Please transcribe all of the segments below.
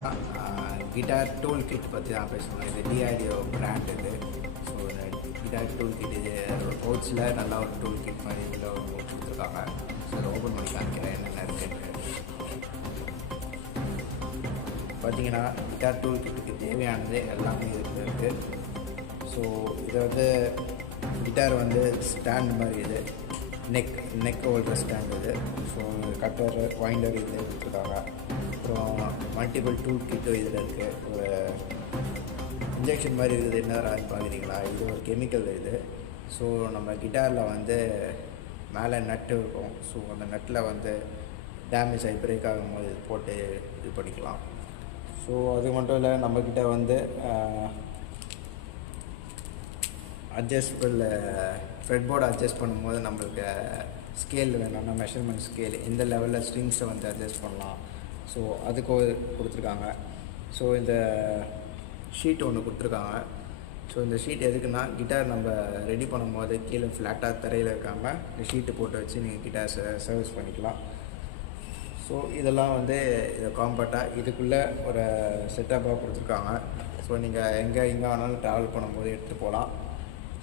Guitar tool kit பற்றி தான் பேசணும். இது டிஆர்டிஓ பிராண்ட் இது. ஸோ இந்த கிட்டார் டூல் கிட் இது ஒரு பவுச்சில் நல்லா ஒரு டூல் கிட் மாதிரி இதில் கொடுத்துருக்காங்க. ஸோ அதை ஓப்பன் பண்ணி காமிக்கிறேன் என்னென்ன இருக்குன்னு. பார்த்தீங்கன்னா கிட்டார் டூல் கிட்டுக்கு தேவையானது எல்லாமே இதில் இருக்குது. ஸோ இதை வந்து கிட்டார் வந்து ஸ்டாண்ட் மாதிரி இது நெக் ஹோல்டர் ஸ்டாண்ட் இது. ஸோ கட்டர் வைண்டர் இதில் கொடுத்துருக்காங்க. அப்புறம் மல்டிபிள் டூல் கிட்டும் இதில் இருக்குது. ஒரு இன்ஜெக்ஷன் மாதிரி இருக்குது. என்ன பார்க்குறீங்களா? இது ஒரு கெமிக்கல் இது. ஸோ நம்ம கிட்டாரில் வந்து மேலே நட்டு இருக்கும். ஸோ அந்த நட்டில் வந்து டேமேஜ் ஆகி பிரேக் ஆகும்போது இது போட்டு இது பண்ணிக்கலாம். ஸோ அது மட்டும் இல்லை, நம்மக்கிட்ட வந்து அட்ஜஸ்டபிள் ஃப்ரெட் போர்டு அட்ஜஸ்ட் பண்ணும்போது நம்மளுக்கு ஸ்கேல் வேணும்னா மெஷர்மெண்ட் ஸ்கேல் இந்த லெவலில் ஸ்ட்ரிங்ஸை வந்து அட்ஜஸ்ட் பண்ணலாம். ஸோ அதுக்கு கொடுத்துருக்காங்க. ஸோ இந்த ஷீட் ஒன்று கொடுத்துருக்காங்க. ஸோ இந்த ஷீட் எதுக்குன்னா, கிட்டார் நம்ம ரெடி பண்ணும்போது கீழே ஃப்ளாட்டாக தரையில் இருக்காமல் இந்த ஷீட்டு போட்டு வச்சு நீங்கள் கிட்டார் சர்வீஸ் பண்ணிக்கலாம். ஸோ இதெல்லாம் வந்து இதை காம்பேக்டாக இதுக்குள்ளே ஒரு செட்டப்பாக கொடுத்துருக்காங்க. ஸோ நீங்கள் எங்கே வேணாலும் ட்ராவல் பண்ணும்போது எடுத்துகிட்டு போகலாம்.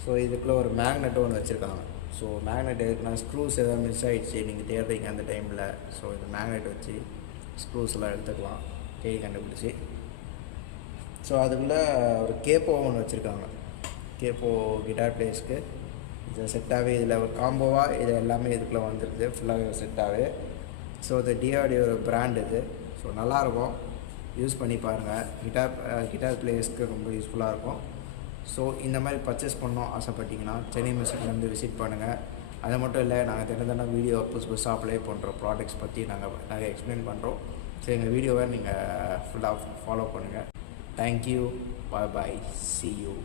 ஸோ இதுக்குள்ளே ஒரு மேக்னெட் ஒன்று வச்சுருக்காங்க. ஸோ மேக்னெட் எதுக்குன்னா, ஸ்க்ரூஸ் எதாவது மிஸ் ஆகிடுச்சு நீங்கள் தேடுறீங்க அந்த டைமில். ஸோ இந்த மேக்னெட் வச்சு ஸ்க்ரூஸ்லாம் எடுத்துக்கலாம் தேடி கண்டுபிடிச்சி. ஸோ அதுக்குள்ளே ஒரு கேப்போ ஒன்று வச்சுருக்காங்க. கேப்போ கிட்டார் பிளேஸ்க்கு இது செட்டாகவே இதில் ஒரு காம்போவாக இது எல்லாமே இதுக்குள்ளே வந்துருக்குது ஃபுல்லாக செட்டாகவே. ஸோ இது டிஆர்டிஓ ஒரு பிராண்ட் இது. ஸோ நல்லாயிருக்கும், யூஸ் பண்ணி பாருங்கள். கிட்டார் பிளேயர்ஸ்க்கு ரொம்ப யூஸ்ஃபுல்லாக இருக்கும். ஸோ இந்த மாதிரி பர்ச்சேஸ் பண்ணோம் ஆசைப்பட்டீங்கன்னா சென்னை மியூசிக்கில் வந்து விசிட் பண்ணுங்கள். அது மட்டும் இல்லை, நாங்கள் தினம் வீடியோ புதுசாக அப்ளை பண்ணுற ப்ராடக்ட்ஸ் பற்றி நாங்கள் நிறைய எக்ஸ்பிளைன் பண்ணுறோம். ஸோ எங்கள் வீடியோவை நீங்கள் ஃபுல்லாக ஃபாலோ பண்ணுங்கள். Thank you, bye bye, see you.